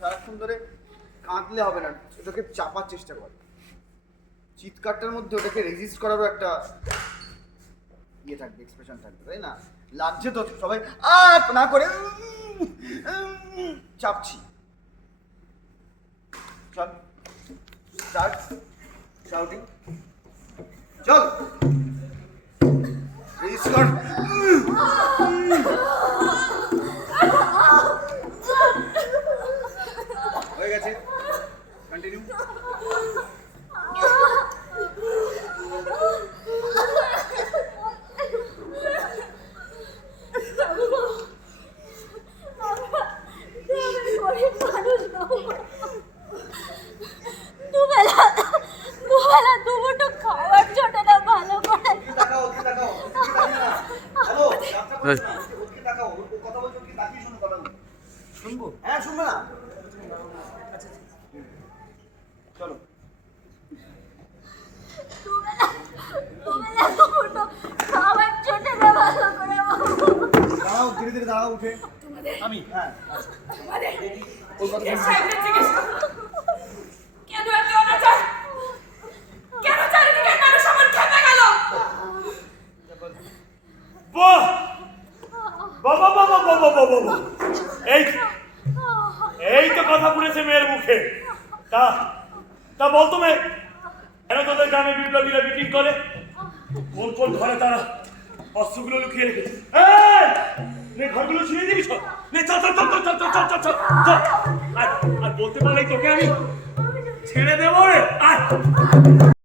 সারাক্ষণ ধরে কাঁদলে হবে না, ওটাকে চাপার চেষ্টা কর। চিৎকারটার মধ্যে ওটাকে রেজিস্ট করারও একটা ইয়ে থাকবে, এক্সপ্রেশন থাকবে, তাই না? লাগছে তো সবাই না করে চাপছি। চল স্টার্ট শাউটিং, চল রেজিস্ট কর। হয়ে গেছে, কন্টিনিউ। শুনবো? হ্যাঁ, শুনবে না? চলো দাঁড়াও, ধীরে ধীরে দাঁড়াও, উঠে। আমি হ্যাঁ ওই কথা কেন এত অনাচার? কেন চারিদিকে মানুষ আমার খেপে গেল? বাহ বাবা বাবা বাবা বাবা, এই তো কথা শুনেছে মেয়ের মুখে। তা বলতো মেয়ে, কেন তোদের গ্রামে বিপ্লবীরা মিটিং করে? কোন কোন ঘরে তারা অস্ত্রগুলো লুকিয়ে রেখেছে? ঘরগুলো ছিঁড়ে দিবি সব। চল চল চল চল চল চল চল চল। আর বলতে পারলেই তোকে আমি ছেড়ে দেবো রে।